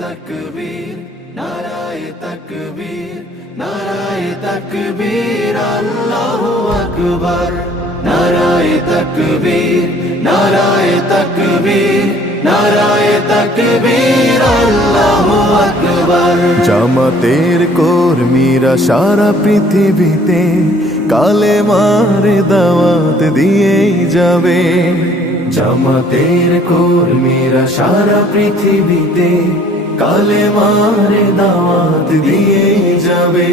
তাকবীর নারায়ে তাকবীর নারায়ে তাকবীর আল্লাহু আকবার নারায়ে তাকবীর নারায়ে তাকবীর নারায়ে তাকবীর আল্লাহু আকবার। জামাতের কর্মীরা সারা পৃথিবীতে কালেমার দাওয়াত দিয়েই যাবে। জামাতের কর্মীরা সারা পৃথিবীতে কালেমার দাওয়াত দিয়েই যাবে।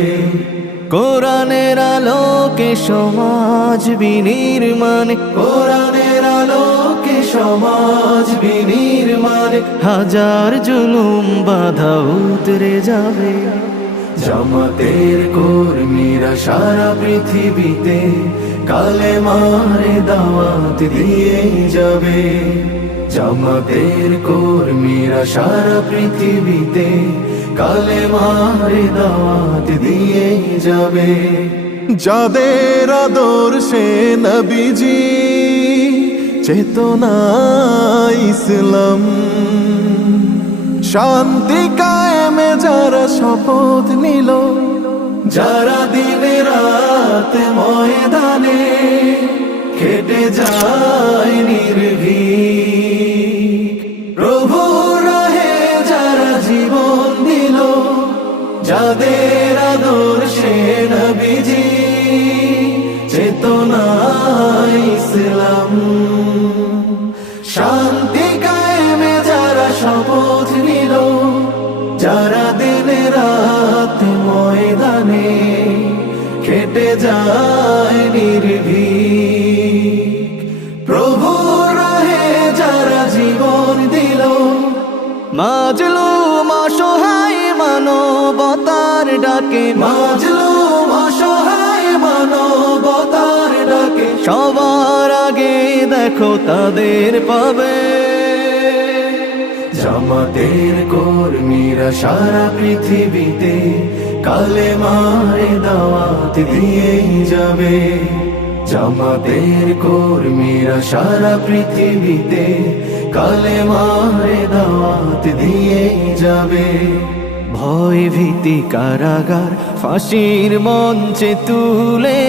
কোরআনের আলোকে সমাজ বিনির্মাণ, কোরআনের আলোকে সমাজ বিনির্মাণ, হাজার জুলুম বাধা উতরে যাবে। জামাতের কর্মীরা সারা পৃথিবীতে কালেমার দাওয়াত দিয়েই যাবে। জামাতের কর্মীরা সারা পৃথিবীতে কালেমার দাওয়াত দিয়েই যাবে। যাদের আদর্শে নবীজি চেতনা ইসলাম, শান্তি কায়েমে যারা শপথ নিল, যারা দিনে রাত ময়দানে খেটে যায় নির্ভীক, প্রভু রাহে যারা জীবন দিল, যাদের আদর্শে নবীজি চেতনা ইসলাম, শান্তি কায়েমে যারা শপথ নিল, যারা দিনে রাত ময়দানে খেটে যায় নির্ভীক, প্রভু রাহে যারা জীবন দিল, মাজলুম অসহায় মানবতার ডাকে, মাজলুম অসহায় মানবতার ডাকে, সবার আগে দেখো তাদের পাবে। জামাতের কর্মীরা সারা পৃথিবীতে কালেমার দাওয়াত দিয়েই যাবে। জামাতের কর্মীরা সারা পৃথিবীতে কালেমার দাওয়াত দিয়েই যাবে। ভয় ভীতি কারাগার ফাঁসির মঞ্চে তুলে,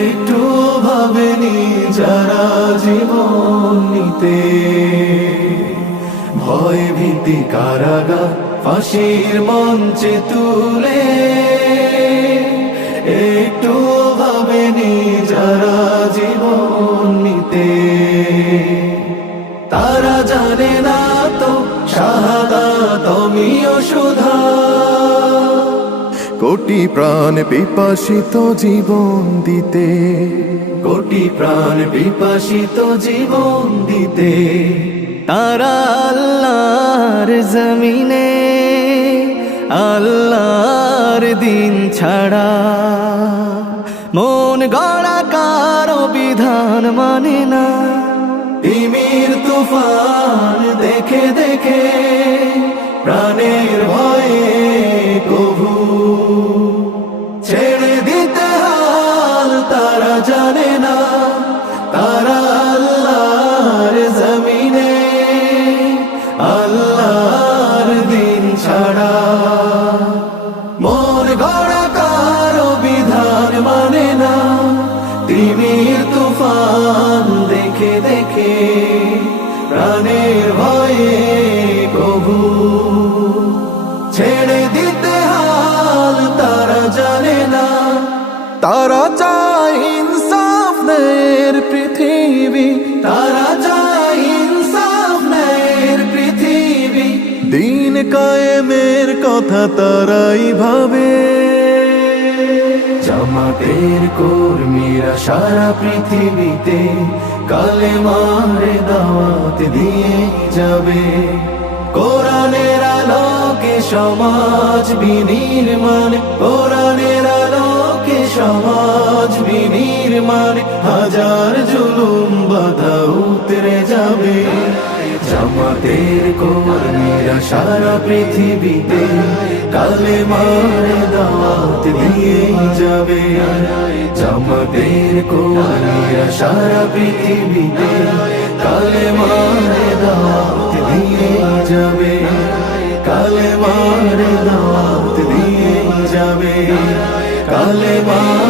একটু ভাবেনি যারা জীবন নিতে, ভয় ভীতি কারাগার ফাঁসির মঞ্চে তুলে, একটু ভাবেনি যারা জীবন নিতে, তারা জানে না তো শাহাদাত আমিও সুধা। কোটি প্রাণ বিপাসিত জীবন দিতে, কোটি প্রাণ বিপাসিত জীবন দিতে, তারা আল্লাহর জমিনে আল্লাহর দিন ছাড়া মন গড়া কারো বিধান মানে না। তিমির তুফান দেখে দেখে প্রাণের ভয়ে কভু ছেড়ে দিতে হাল তারা জানে না। তারা আল্লাহর জমিনে আল্লাহর দিন ছাড়া মন গড়া কারো বিধান মানে না। তিমির তুফান দেখে দেখে প্রাণের ভয়ে কভু ছেড়ে দিতে হাল তারা জানে না। তারা চায় ইনসাফ ন্যায়ের পৃথিবী, তারা চায় ইনসাফ ন্যায়ের পৃথিবী, দিন কায়েমের কথা তারাই ভাবে। জামাতের কর্মীরা সারা পৃথিবীতে কালেমার দাওয়াত দিয়ে যাবে। কোরআনের আলোকে সমাজ বিনির্মাণ, কোরআনের আলোকে সমাজ বিনির্মাণ, হাজার জুলুম বাধা উতরে যাবে। জামাতের কর্মীরা সারা পৃথিবীতে কালেমার দাওয়াত দিয়ে যাবে। জামাতের কর্মীরা সারা পৃথিবীতে কালেমার দাওয়াত দিয়ে যাবে, কালেমার দাওয়াত দিয়ে যাবে, কালেমার